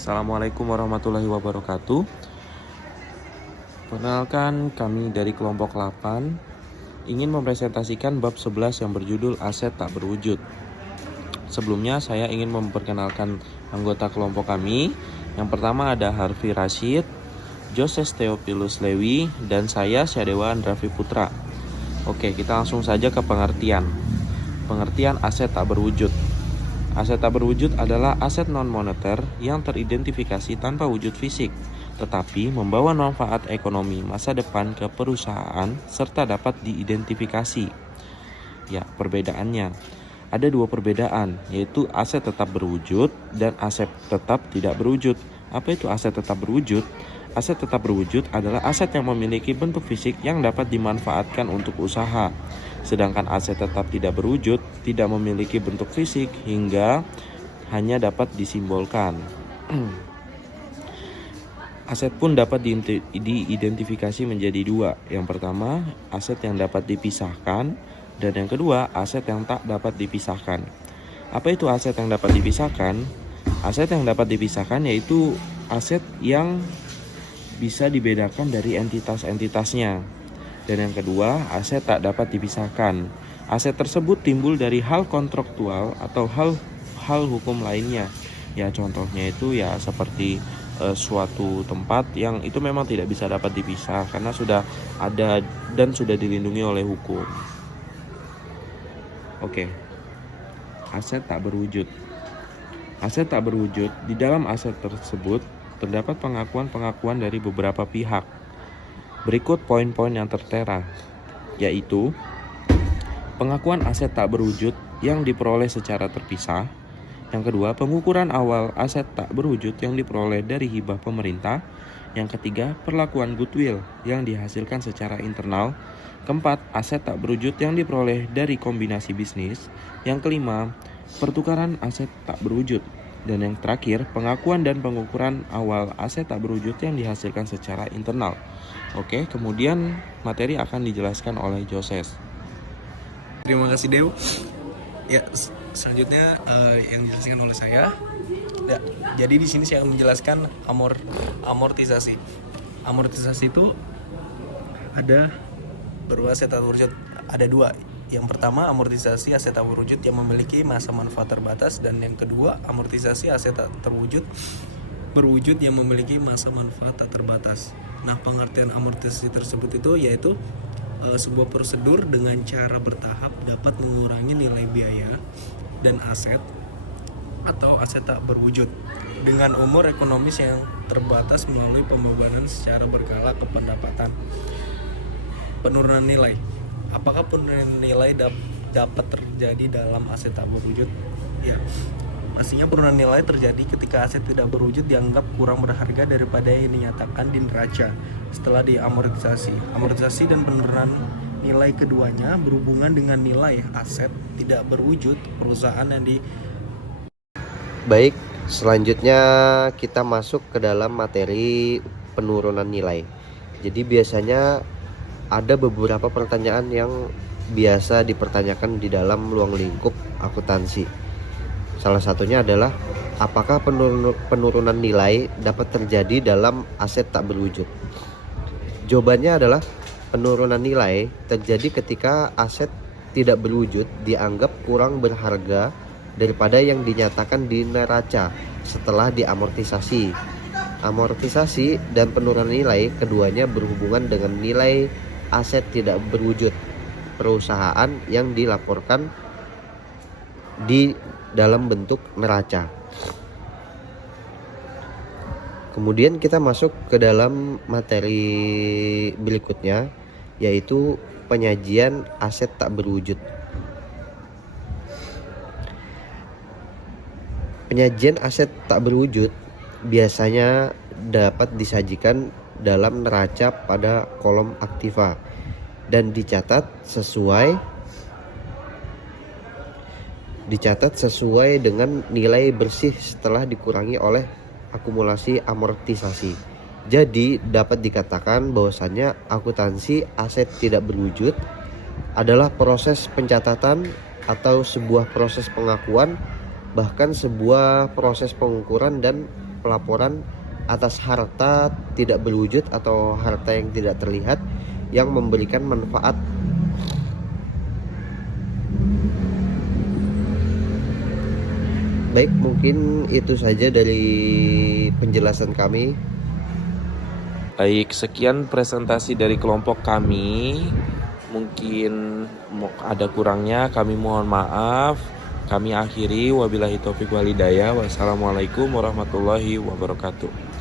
Assalamualaikum warahmatullahi wabarakatuh. Perkenalkan, kami dari kelompok 8 ingin mempresentasikan bab 11 yang berjudul aset tak berwujud. Sebelumnya saya ingin memperkenalkan anggota kelompok kami. Yang pertama ada Harvey Rashid, Joses Theophilus Lewi, dan saya Syadewa Andrafi Putra. Oke, kita langsung saja ke pengertian. Pengertian aset tak berwujud. Aset tak berwujud adalah aset non-moneter yang teridentifikasi tanpa wujud fisik, tetapi membawa manfaat ekonomi masa depan ke perusahaan serta dapat diidentifikasi. Ya, perbedaannya. Ada dua perbedaan, yaitu aset tetap berwujud dan aset tetap tidak berwujud. Apa itu aset tetap berwujud? Aset tetap berwujud adalah aset yang memiliki bentuk fisik yang dapat dimanfaatkan untuk usaha. Sedangkan aset tetap tidak berwujud tidak memiliki bentuk fisik hingga hanya dapat disimbolkan. Aset pun dapat diidentifikasi menjadi dua. Yang pertama, aset yang dapat dipisahkan, dan yang kedua, aset yang tak dapat dipisahkan. Apa itu aset yang dapat dipisahkan? Aset yang dapat dipisahkan yaitu aset yang bisa dibedakan dari entitas-entitasnya. Dan yang kedua, aset tak dapat dipisahkan. Aset tersebut timbul dari hal kontraktual atau hal hukum lainnya. Ya, contohnya itu ya seperti suatu tempat yang itu memang tidak bisa dapat dipisah karena sudah ada dan sudah dilindungi oleh hukum. Oke. Aset tak berwujud. Aset tak berwujud, di dalam aset tersebut terdapat pengakuan-pengakuan dari beberapa pihak. Berikut poin-poin yang tertera, yaitu pengakuan aset tak berwujud yang diperoleh secara terpisah. Yang kedua, pengukuran awal aset tak berwujud yang diperoleh dari hibah pemerintah. Yang ketiga, perlakuan goodwill yang dihasilkan secara internal. Keempat, aset tak berwujud yang diperoleh dari kombinasi bisnis. Yang kelima, pertukaran aset tak berwujud. Dan yang terakhir, pengakuan dan pengukuran awal aset tak berwujud yang dihasilkan secara internal. Oke, kemudian materi akan dijelaskan oleh Joses. Terima kasih Dew. Ya, selanjutnya yang dijelaskan oleh saya. Ya, jadi di sini saya menjelaskan amortisasi. Amortisasi itu ada berupa aset tak berwujud. Ada dua. Yang pertama, amortisasi aset tak berwujud yang memiliki masa manfaat terbatas, dan yang kedua, amortisasi aset tak berwujud yang memiliki masa manfaat tak terbatas. Nah, pengertian amortisasi tersebut itu yaitu sebuah prosedur dengan cara bertahap dapat mengurangi nilai biaya dan aset atau aset tak berwujud dengan umur ekonomis yang terbatas melalui pembebanan secara berkala ke pendapatan. Penurunan nilai. Apakah penurunan nilai dapat terjadi dalam aset tak berwujud? Ya, pastinya penurunan nilai terjadi ketika aset tidak berwujud dianggap kurang berharga daripada yang dinyatakan di neraca setelah diamortisasi. Amortisasi dan penurunan nilai keduanya berhubungan dengan nilai aset tidak berwujud perusahaan yang Baik, selanjutnya kita masuk ke dalam materi penurunan nilai. Jadi biasanya ada beberapa pertanyaan yang biasa dipertanyakan di dalam ruang lingkup akuntansi. Salah satunya adalah apakah penurunan nilai dapat terjadi dalam aset tak berwujud? Jawabannya adalah penurunan nilai terjadi ketika aset tidak berwujud dianggap kurang berharga daripada yang dinyatakan di neraca setelah diamortisasi. Amortisasi dan penurunan nilai keduanya berhubungan dengan nilai aset tidak berwujud perusahaan yang dilaporkan di dalam bentuk neraca. Kemudian kita masuk ke dalam materi berikutnya, yaitu penyajian aset tak berwujud. Penyajian aset tak berwujud biasanya dapat disajikan dalam neraca pada kolom aktiva dan dicatat sesuai dengan nilai bersih setelah dikurangi oleh akumulasi amortisasi. Jadi dapat dikatakan bahwasannya akuntansi aset tidak berwujud adalah proses pencatatan atau sebuah proses pengakuan, bahkan sebuah proses pengukuran dan pelaporan atas harta tidak berwujud atau harta yang tidak terlihat yang memberikan manfaat. Baik, mungkin itu saja dari penjelasan kami. Baik, sekian presentasi dari kelompok kami. Mungkin ada kurangnya, kami mohon maaf. Kami akhiri, wabillahi taufiq walhidayah. Wassalamualaikum warahmatullahi wabarakatuh.